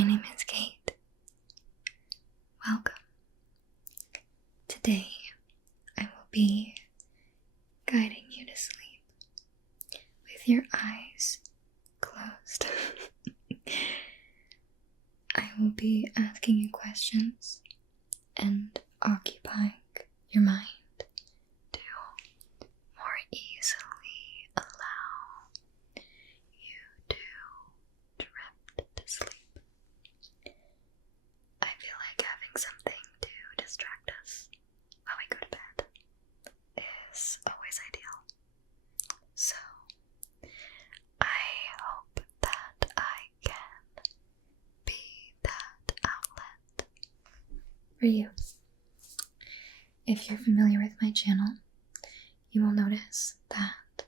My name is Kate. Welcome. Today, I will be guiding you to sleep with your eyes closed. I will be asking you questions and occupying your mind to more easily allow you to drift to sleep. I feel like having something to distract us while we go to bed is always ideal. So, I hope that I can be that outlet for you. If you're familiar with my channel, you will notice that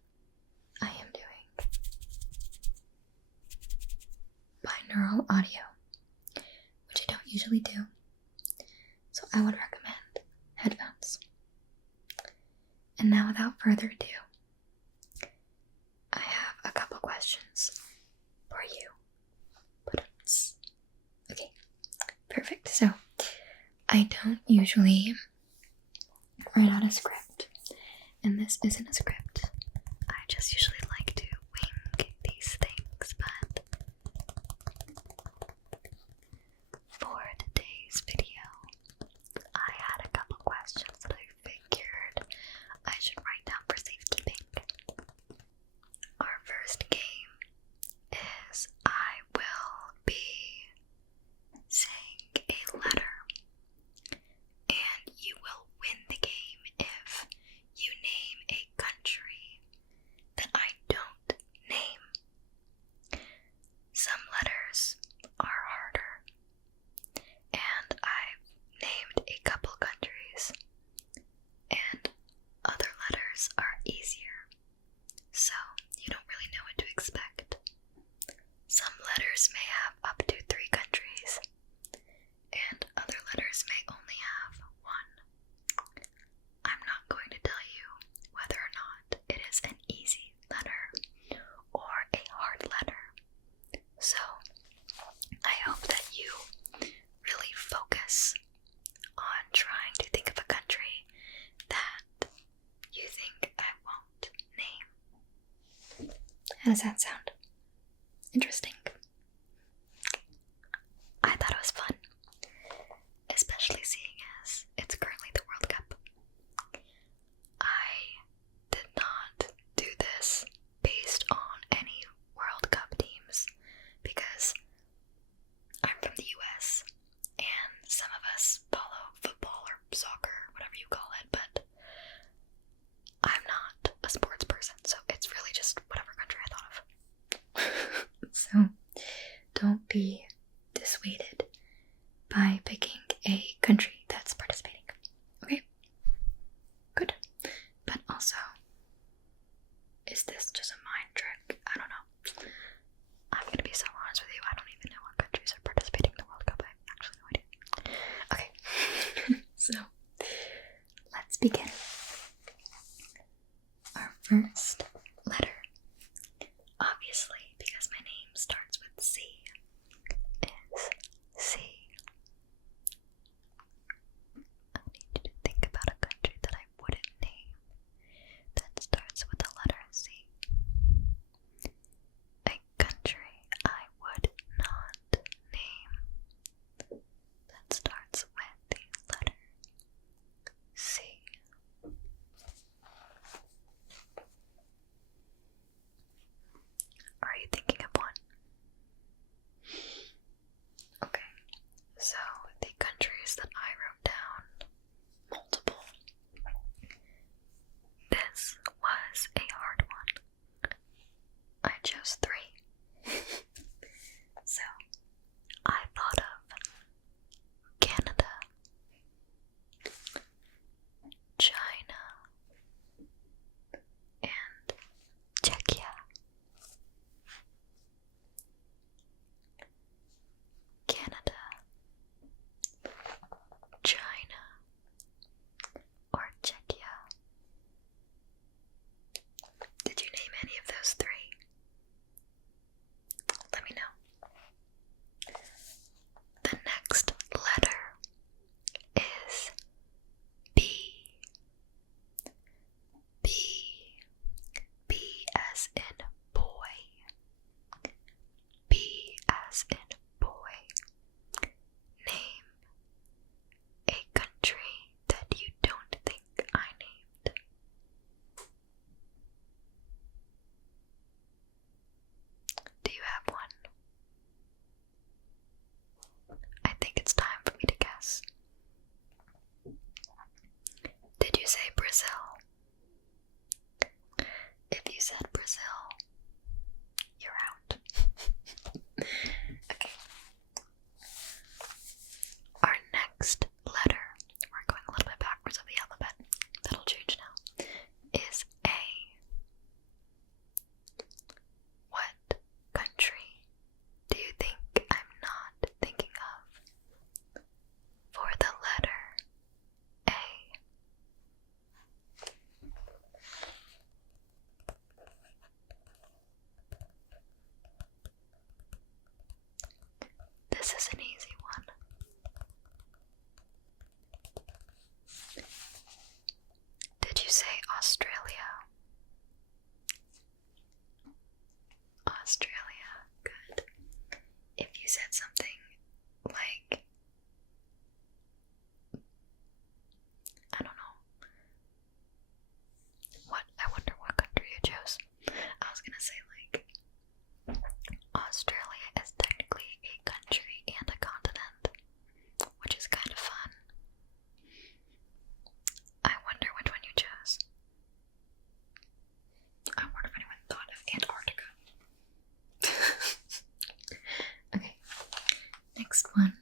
I am doing binaural audio, which I don't usually do, so I would recommend headphones. And now, without further ado, I have a couple questions for you. Okay, perfect. So, I don't usually write out a script, and this isn't a script. I just usually like to wing these things, but for today's video, I had a couple questions that I figured I should write down for safekeeping. Our first game is I will be saying a letter, and you will win the game if you name a country that I don't name. Some letters are harder, and I've named a couple countries, and other letters are easier, so you don't really know what to expect. Some letters may have up to 3 countries, and other letters may only have 1. I'm not going to tell you whether or not it is an easy letter or a hard letter. So, I hope that you really focus on trying to think of a country that you think I won't name. How does that sound? Interesting. I thought it was fun, especially seeing as it's currently the World Cup. I did not do this based on any World Cup teams because I'm from the US and some of us follow football or soccer, whatever you call it, but I'm not a sports person, so it's really just whatever country I thought of. So, don't be dissuaded by picking a country that's participating. Okay? Good. But also, is this just a mind trick? I don't know. I'm gonna be so honest with you, I don't even know what countries are participating in the World Cup. I have actually no idea. Okay. So, let's begin. Our first letter, obviously, because my name starts with C, is C. I need you to think about a country that I wouldn't name that starts with the letter C. A country I would not name that starts with the letter C. Are you thinking of one? it's something like, I don't know. I wonder what country you chose. I was gonna say, like, Australia is technically a country and a continent, which is kind of fun. I wonder which one you chose. I wonder if anyone thought of Antarctica. Okay, next one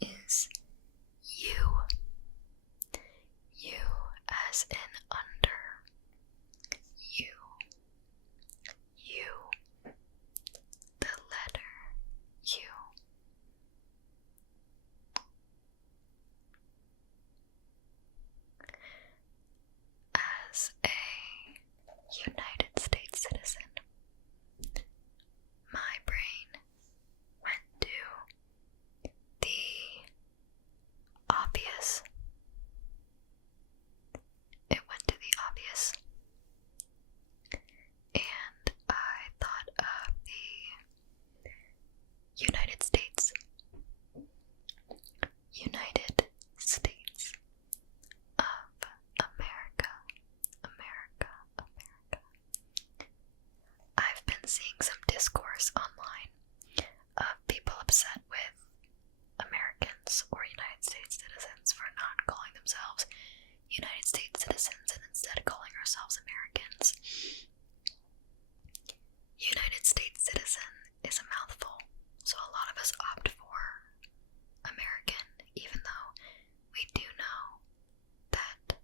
is you. You as in under. You. You. The letter U. As a United States citizen, my brain went to the obvious. It went to the obvious. And I thought of the United States. United States of America. America. America. I've been seeing some discourse online of people upset with Americans or United States citizens for not calling themselves United States citizens and instead calling ourselves Americans. United States citizen is a mouthful, so a lot of us opt for American, even though we do know that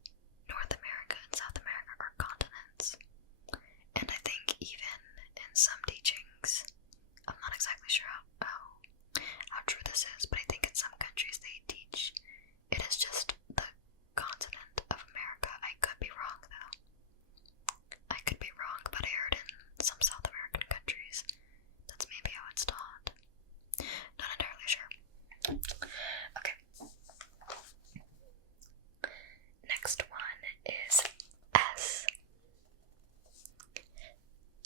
North America and South America are continents. And I think even in some teachings, I'm not exactly sure how true this is, but I think in some countries they teach it is just the continent of America. I could be wrong though. I could be wrong, but I heard in some South American countries that's maybe how it's taught. Not entirely sure. Okay. Next one is S.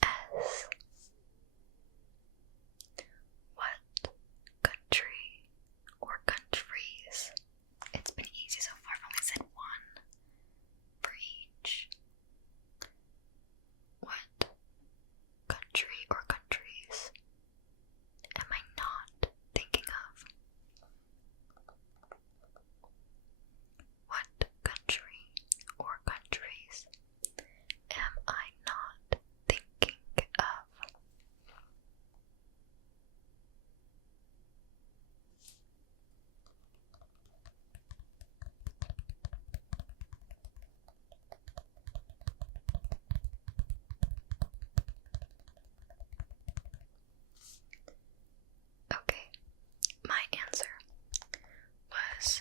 S. What country or countries? It's been easy so far. I've only said one for each. What country or countries am I not thinking of? What country or countries am I not thinking of? Okay, my answer was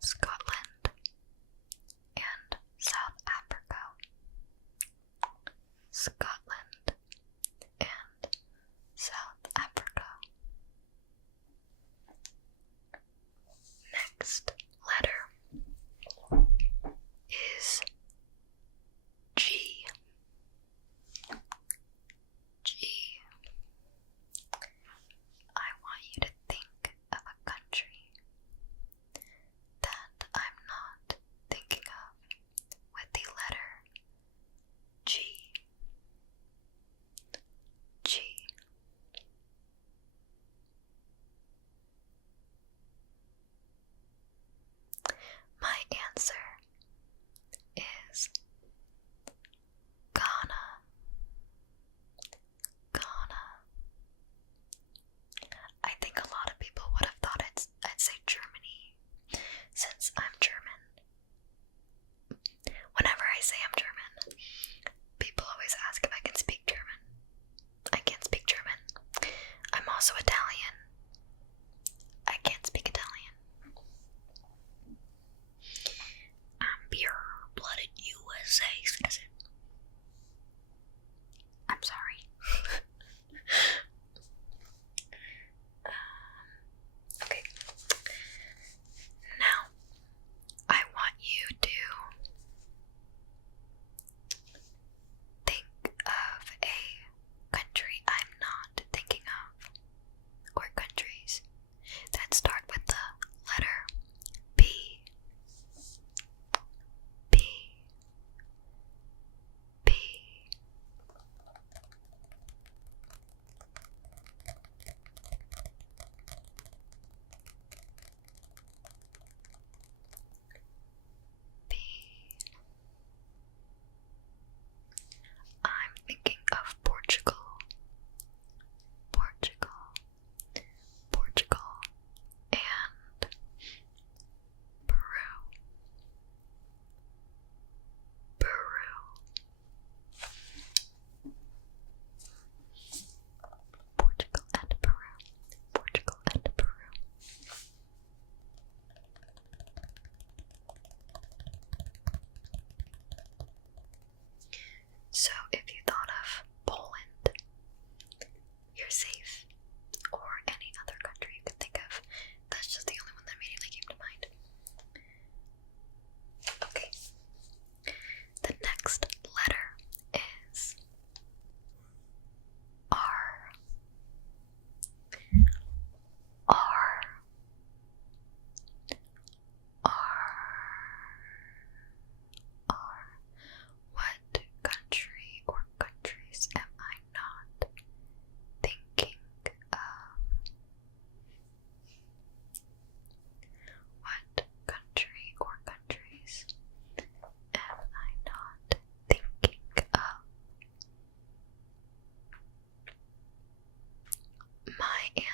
Scotland and South Africa. Scotland and South Africa. Next letter is G. G. I want you to think of a country that I'm not thinking of with the letter G. G.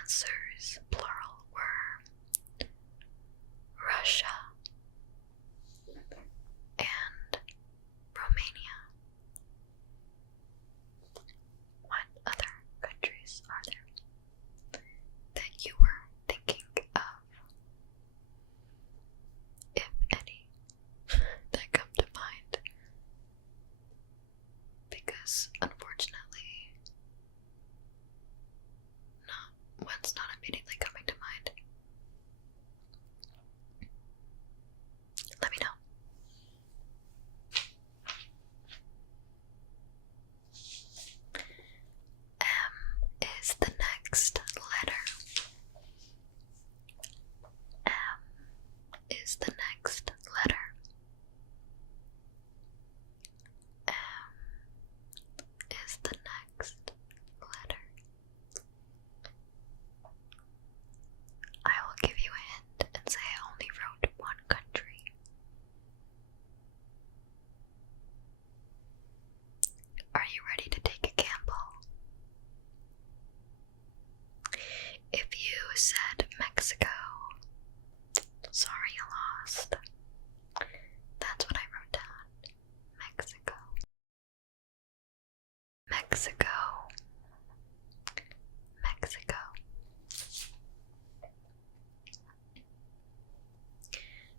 answers, plural, were Russia and Romania. What other countries are there that you were thinking of? If any, that come to mind. Because unfortunately, one's not immediately coming to mind. Let me know. M is the next letter. M is the next letter. M is the next letter. I will give you a hint and say I only wrote one country. Are you ready to take a gamble? If you said Mexico, sorry you lost. That's what I wrote down. Mexico. Mexico. Mexico.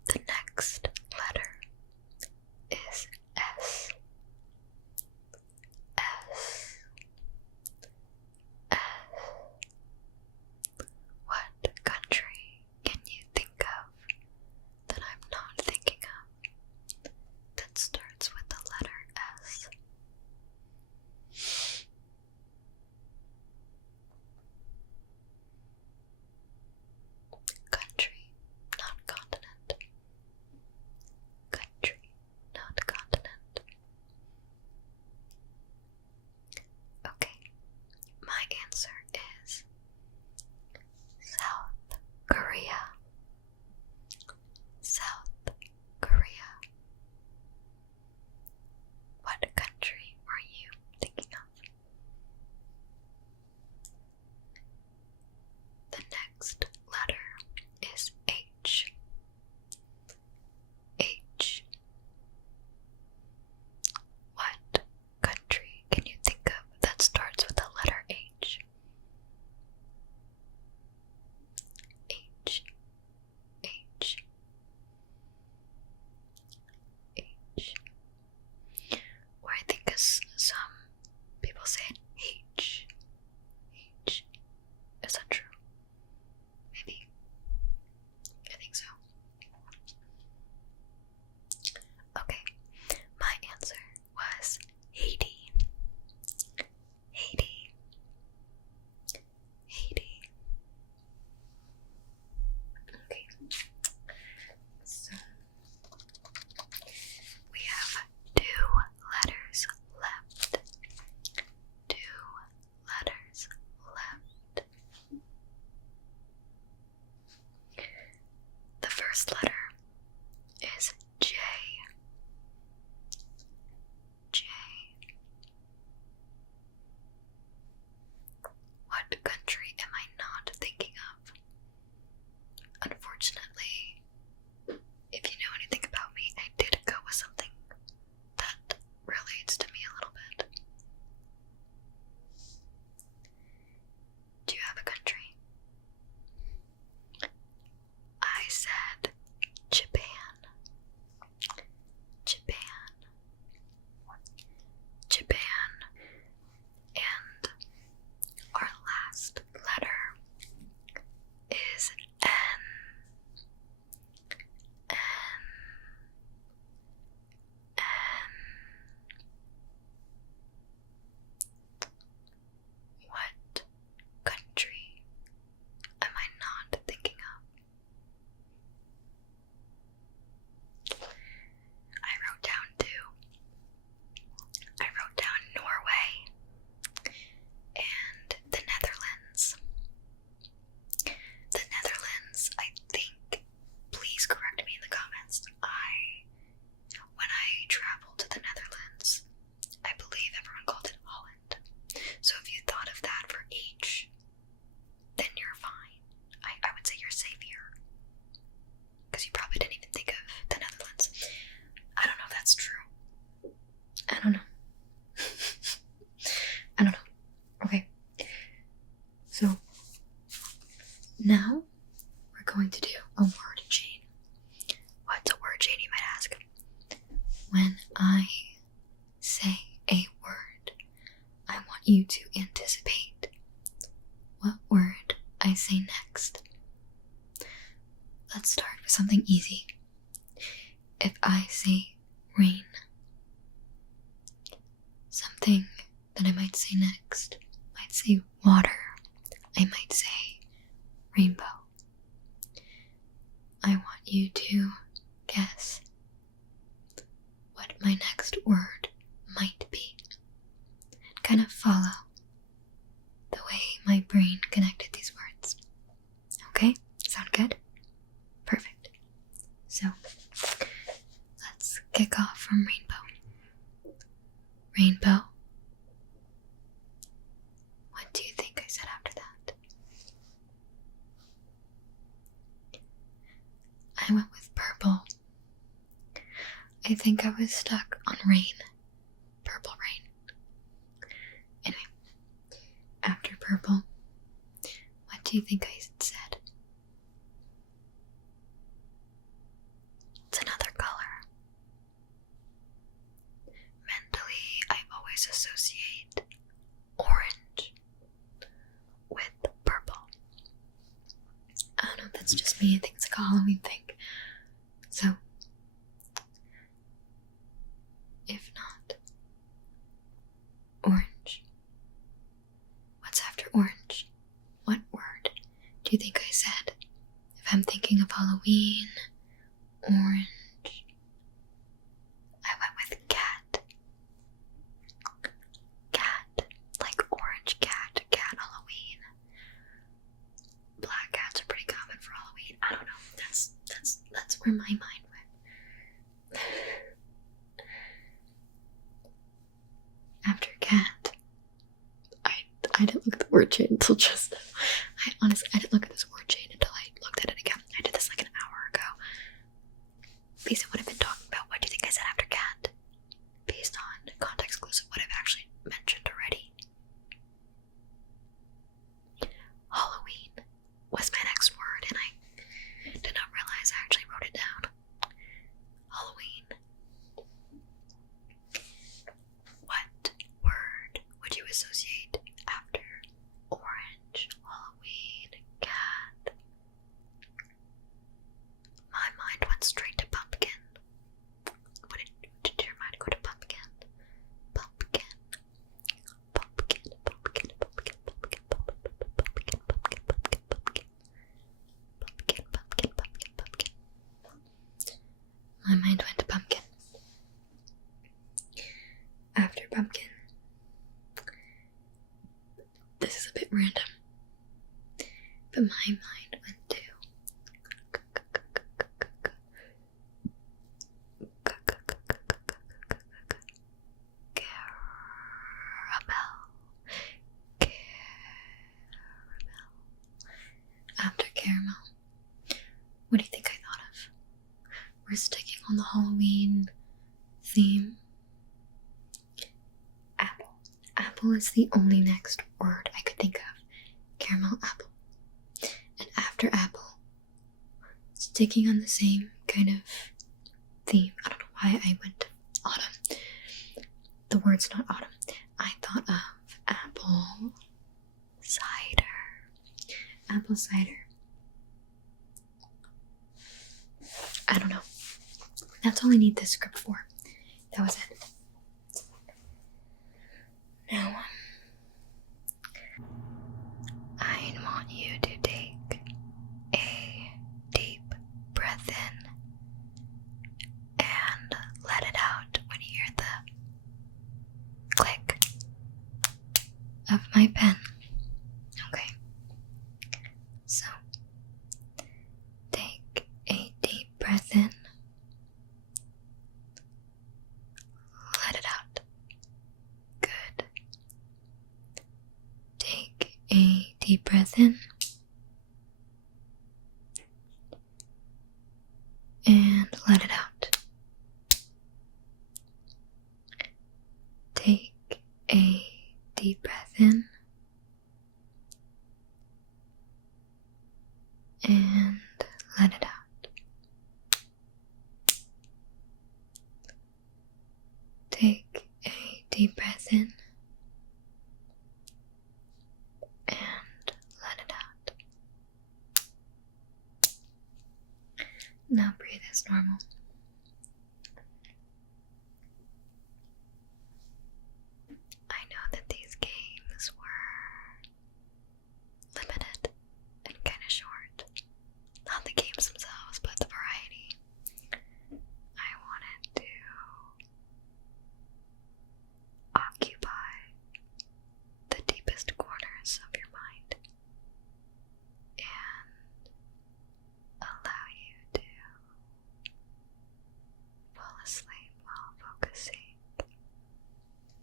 The next letter is S. S. S. What country can you think of that I'm not thinking of that starts with the letter S? Country, not continent. Country, not continent. Okay, my answer is South Korea. South Korea. What country were you thinking of? The next letter is H. H. What country can you think of that starts with the letter H? H. H. H. Or I think as some people say it, H. H. Is that true? Maybe. I think so. Okay, my answer was Haiti. Haiti. Haiti. Okay, so we have 2 letters left. 2 letters left. The first letter is J. J. What country am I not thinking of? Unfortunately, if you know anything about me, I did go with something that relates to me a little bit. Do you have a country? I said So now we're going to do a word chain. What's a word chain, you might ask? When I say a word, I want you to anticipate what word I say next. Let's start with something easy. If I say rain, something that I might say next might say water. I might say rainbow. I want you to guess what my next word might be. And kind of follow the way my brain connected these words. Okay? Sound good? Perfect. So, let's kick off from rainbow. Rainbow. What do you think I said after that? I went with purple. I think I was stuck on rain. Purple rain. Anyway, after purple, what do you think I said? It's another color. Mentally, I always associate orange with purple. I don't know if that's just me. I think it's like a Halloween thing. So, if not orange, what's after orange? What word do you think I said? If I'm thinking of Halloween, orange, I went with cat. Cat, like orange cat, cat Halloween. Black cats are pretty common for Halloween. I don't know. That's where my mind went. After cat, I didn't look at the word chain until just now. I didn't look at this word chain until I looked at it again. I did this like an hour ago. Based on what I've been talking about, what do you think I said after cat? Based on context clues of what I've actually mentioned already. Halloween was my next word, and I did not realize I actually wrote it down. Halloween. What word would you associate after orange, Halloween, cat? My mind went straight to pumpkin. Did your mind go to pumpkin? Pumpkin. Pumpkin, pumpkin, pumpkin, pumpkin, pumpkin, pumpkin, pumpkin, pumpkin, pumpkin. Pumpkin, pumpkin, pumpkin, pumpkin. My mind went to pumpkin. After pumpkin, this is a bit random, but my mind went to caramel. After caramel, what do you think I thought of? We're sticking on the Halloween theme. Apple. Apple is the only next word I could think of. Caramel, apple. And after apple, sticking on the same kind of theme. I don't know why I went to autumn. The word's not autumn. I thought of apple cider. Apple cider. I don't know. That's all I need this script for. That was it. Now, I want you to take a deep breath in and let it out when you hear the click of my pen. Okay. So, take a deep breath in. Let it out. Good. Take a deep breath in. And let it out. Take a deep breath in. let it out. Take a deep breath in and let it out. Now breathe as normal. I know that these games were limited and kind of short. Not the games themselves, but the variety. I wanted to occupy the deepest corners of your mind and allow you to fall asleep while focusing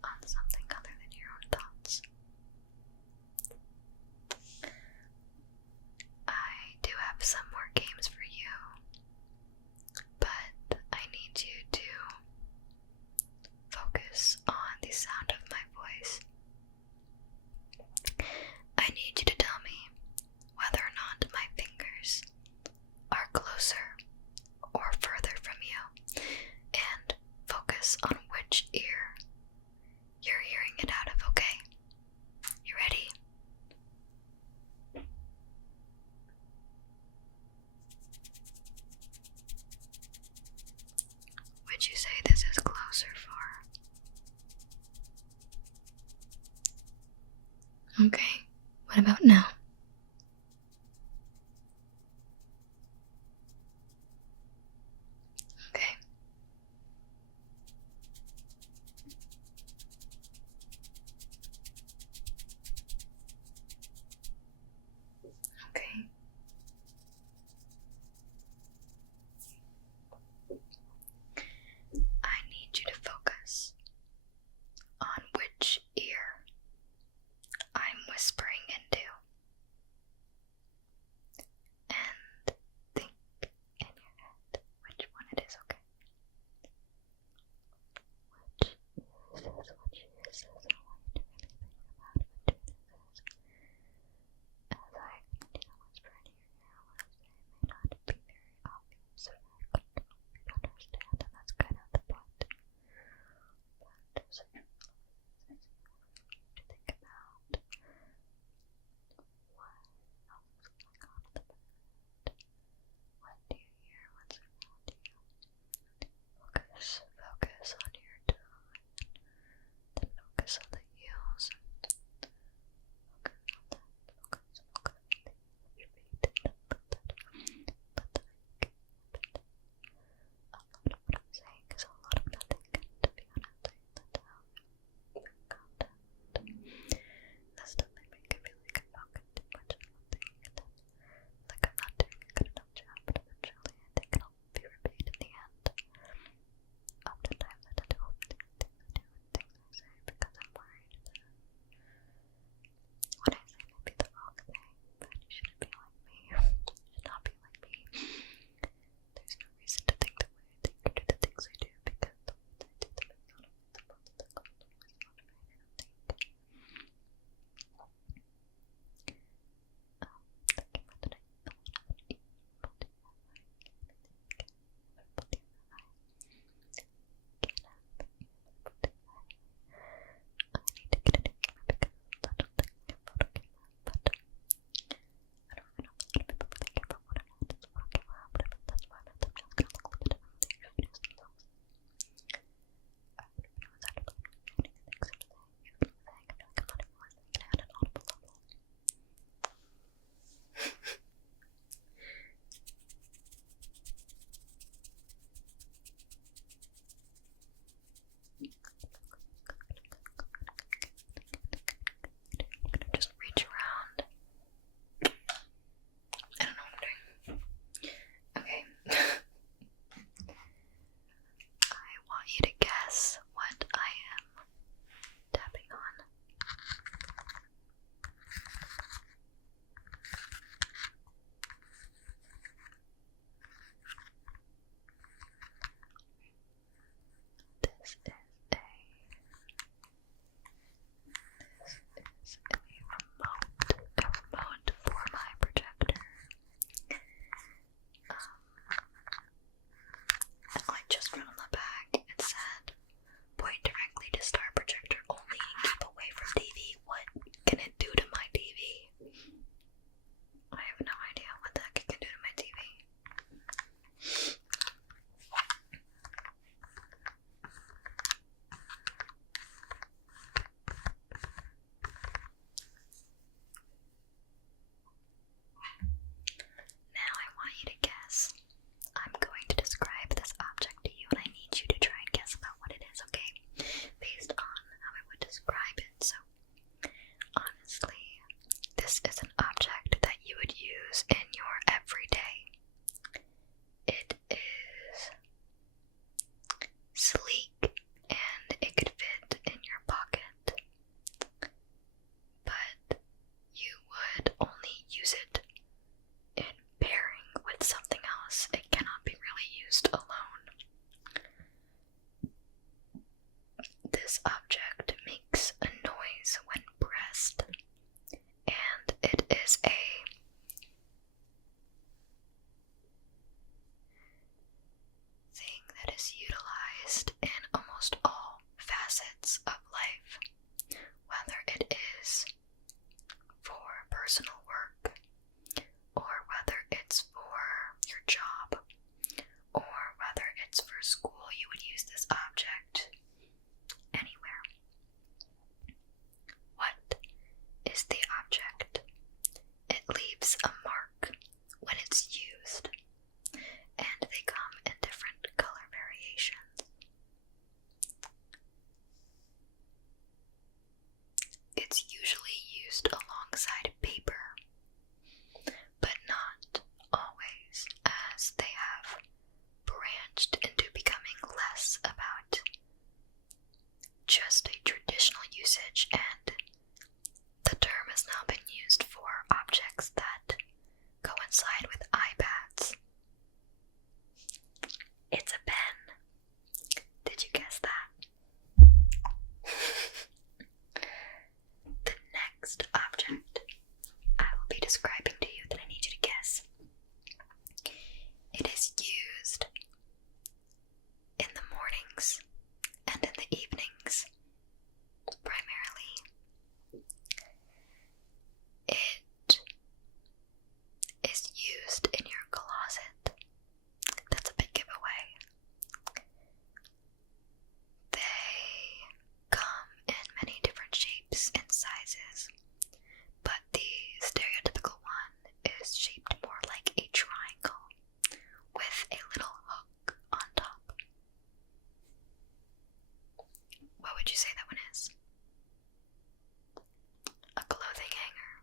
on something other than your own thoughts. I do have some more games for you, but I need you to focus on the sound of my voice. I need you to tell me whether or not my fingers are closer or further from you, and focus on which ear you're hearing it out of, okay? You ready? Would you say this is close or far? Okay, what about now? Okay. Okay. I need you to focus on which ear I'm whispering into. personal work, or whether it's for your job, or whether it's for school, you would use this object anywhere. What is the object? It leaves a mark when it's used, and they come in different color variations. It's usually used alongside paper, but not always, as they have branched into becoming less about just a traditional usage, and the term has now been used for objects that coincide with iPads. It's a pen. Did you guess that? The next object I will be describing to you that I need you to guess. It is used in the mornings and in the evenings, primarily. It is used in your closet. That's a big giveaway. They come in many different shapes and sizes, but the stereotypical one is shaped more like a triangle with a little hook on top. What would you say that one is? A clothing hanger.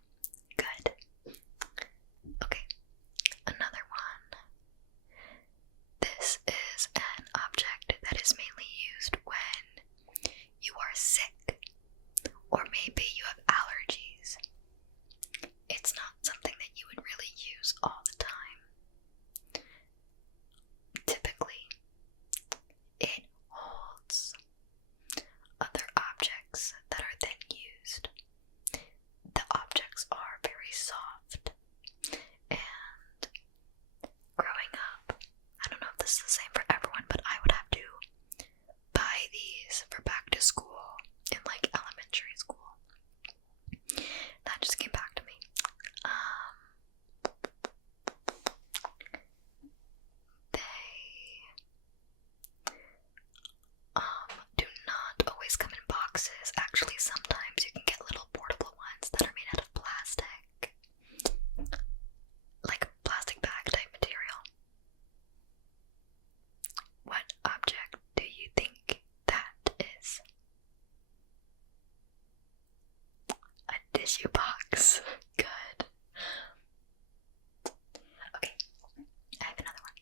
Good. Okay, another one. This is an object that is mainly used when you are sick, or maybe you have allergies. It's not something that you would really use all the time. Typically, it holds other objects that are then used. The objects are very soft, and growing up, I don't know if this is the same for everyone, but I would have to buy these for back to school in like elementary school. That just came back to me. They do not always come in boxes. Actually, sometimes you can get little portable ones that are made out of plastic, like plastic bag type material. What object do you think that is? A tissue box. Good. Okay, I have another one.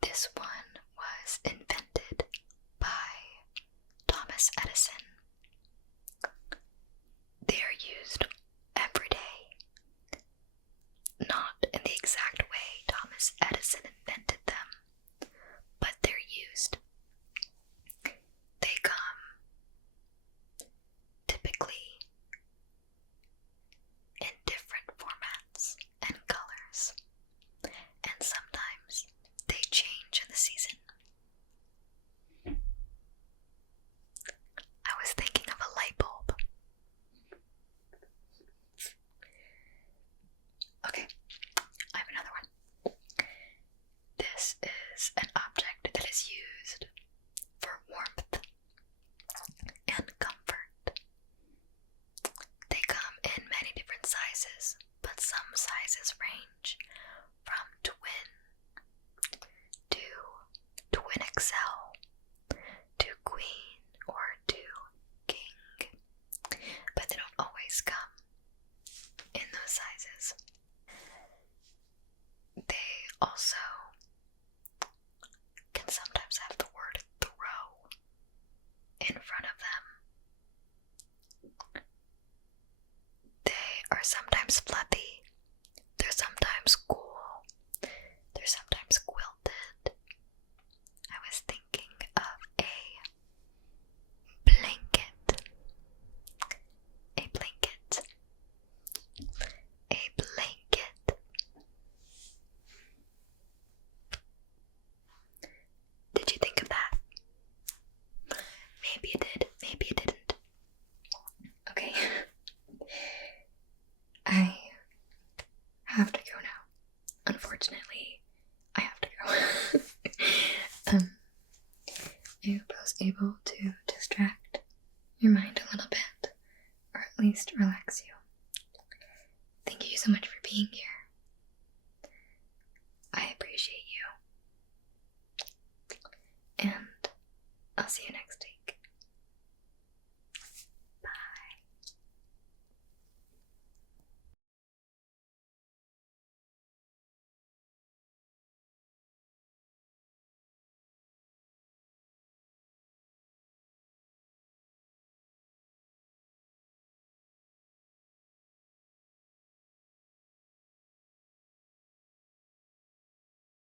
This one was invented by Thomas Edison. They are used every day. Not in the exact way Thomas Edison invented them, but they're used. They come typically in different formats and colors, and sometimes they change in the season. I was thinking of a light bulb. Okay, I have another one. This is an object that is used for warmth and comfort. They come in many different sizes, but some sizes range from twin to twin XL to queen or to king, but they don't always come in those sizes. They also can sometimes have the word throw in front of them. They are sometimes fluffy, they're sometimes cool, they're sometimes quilted. I was thinking of a blanket. A blanket. A blanket. Did you think of that? Maybe you did, maybe you didn't. Okay. unfortunately, I have to go. I hope I was able to distract your mind a little bit, or at least relax you. Thank you so much for being here. I appreciate you. And I'll see you next week.